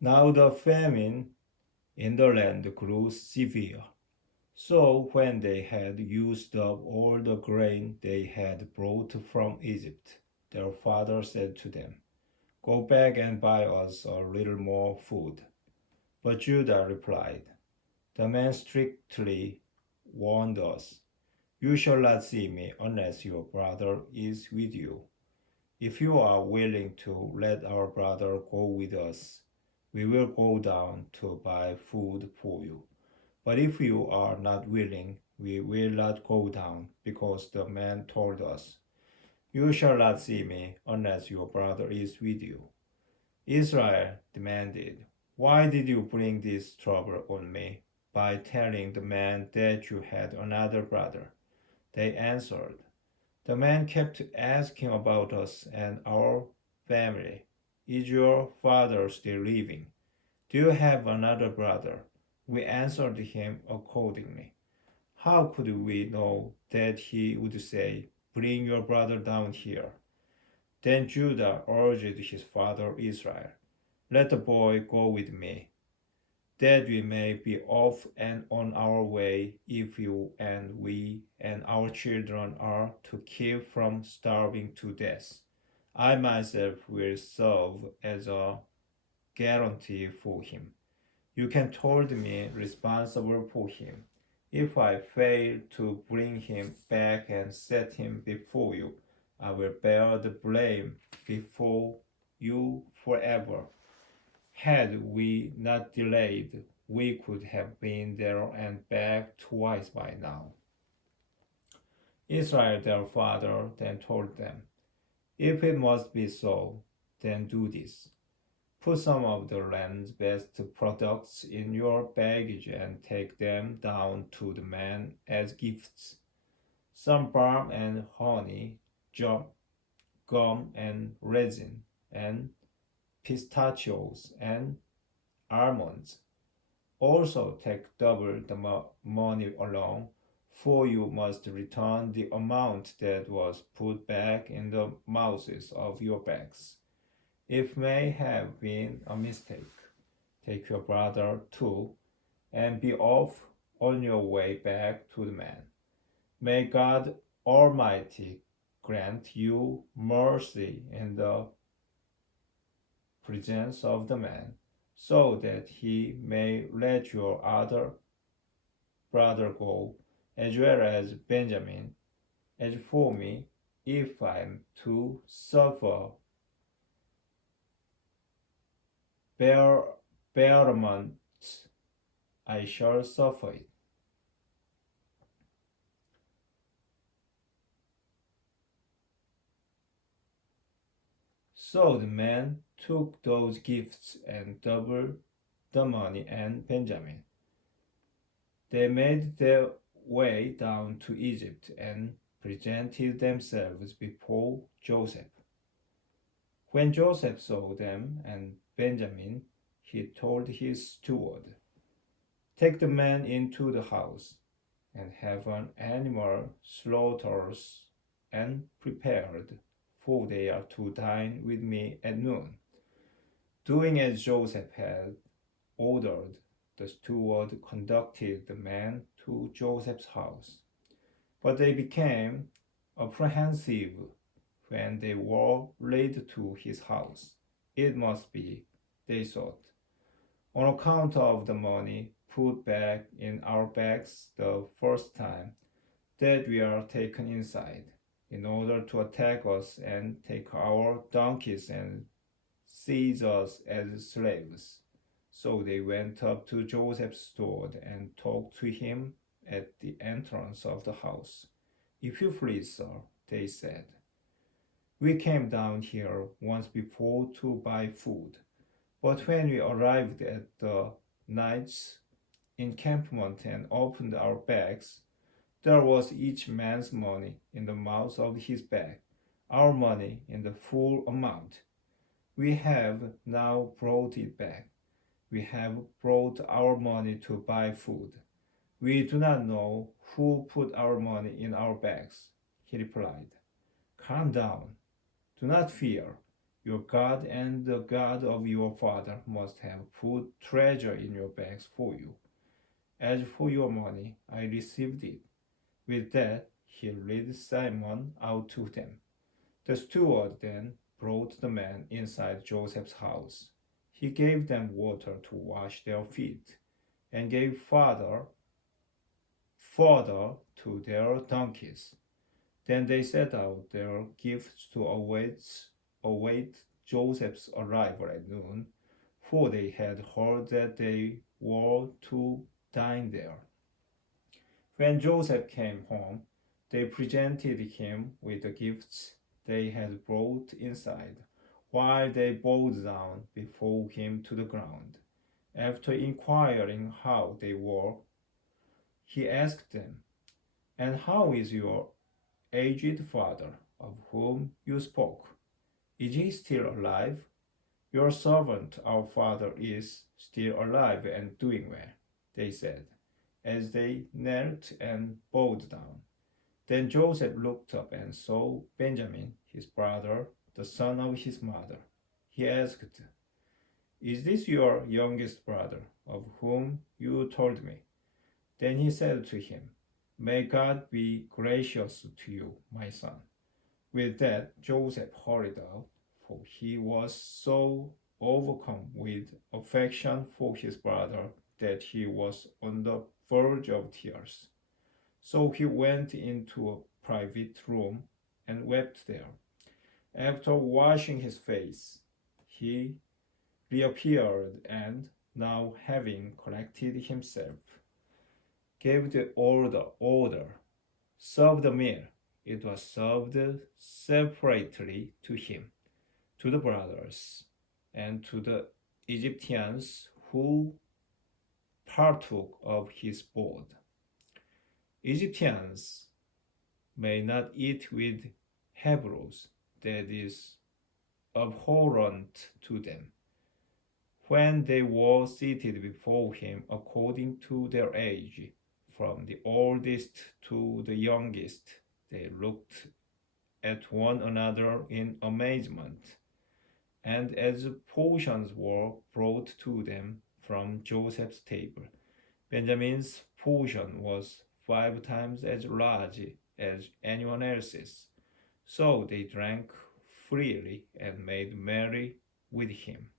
Now the famine in the land grew severe. So when they had used up all the grain they had brought from Egypt, their father said to them, "Go back and buy us a little more food." But Judah replied, "The man strictly warned us, 'You shall not see me unless your brother is with you.' If you are willing to let our brother go with us, we will go down to buy food for you. But if you are not willing, we will not go down, because the man told us, 'You shall not see me unless your brother is with you.'" Israel demanded, "Why did you bring this trouble on me by telling the man that you had another brother?" They answered, "The man kept asking about us and our family. 'Is your father still living? Do you have another brother?' We answered him accordingly. How could we know that he would say, 'Bring your brother down here'?" Then Judah urged his father Israel, "Let the boy go with me, that we may be off and on our way if you and we and our children are to keep from starving to death. I myself will serve as a guarantee for him. You can hold me responsible for him. If I fail to bring him back and set him before you, I will bear the blame before you forever." Had we not delayed, we could have been there and back twice by now. Israel their father then told them, "If it must be so, then do this. Put some of the land's best products in your baggage and take them down to the man as gifts. Some balm and honey, gum and resin, and pistachios and almonds. Also take double the money along, for you must return the amount that was put back in the mouths of your bags. It may have been a mistake. Take your brother too, and be off on your way back to the man. May God Almighty grant you mercy in the presence of the man, so that he may let your other brother go, as well as Benjamin. As for me, if I am to suffer bereavement, I shall suffer it." So the man took those gifts and doubled the money and Benjamin. They made their way down to Egypt and presented themselves before Joseph. When Joseph saw them and Benjamin, he told his steward, "Take the men into the house, and have an animal slaughtered and prepared, for they are to dine with me at noon." Doing as Joseph had ordered, the steward conducted the men to Joseph's house. But they became apprehensive when they were led to his house. It must be, they thought, on account of the money put back in our bags the first time, that we are taken inside, in order to attack us and take our donkeys and seize us as slaves. So they went up to Joseph's steward and talked to him at the entrance of the house. "If you please, sir," they said, "we came down here once before to buy food, but when we arrived at the night's encampment and opened our bags, there was each man's money in the mouth of his bag, our money in the full amount. We have now brought it back. We have brought our money to buy food. We do not know who put our money in our bags." He replied, "Calm down. Do not fear. Your God and the God of your father must have put treasure in your bags for you. As for your money, I received it. With that, he led Simon out to them. The steward then brought the men inside Joseph's house. He gave them water to wash their feet, and gave fodder to their donkeys. Then they set out their gifts to await Joseph's arrival at noon, for they had heard that they were to dine there. When Joseph came home, they presented him with the gifts they had brought inside, while they bowed down before him to the ground. After inquiring how they were, he asked them, "And how is your aged father, of whom you spoke? Is he still alive?" "Your servant, our father, is still alive and doing well," they said, as they knelt and bowed down. Then Joseph looked up and saw Benjamin, his brother, the son of his mother. He asked, "Is this your youngest brother, of whom you told me?" Then he said to him, "May God be gracious to you, my son." With that, Joseph hurried out, for he was so overcome with affection for his brother that he was on the verge of tears. So he went into a private room and wept there. After washing his face, he reappeared and, now having collected himself, gave the order, "Serve the meal." It was served separately to him, to the brothers, and to the Egyptians who partook of his board. Egyptians may not eat with Hebrews, that is abhorrent to them. When they were seated before him according to their age, from the oldest to the youngest, they looked at one another in amazement. And as portions were brought to them from Joseph's table, Benjamin's portion was 5 times as large as anyone else's. So they drank freely and made merry with him.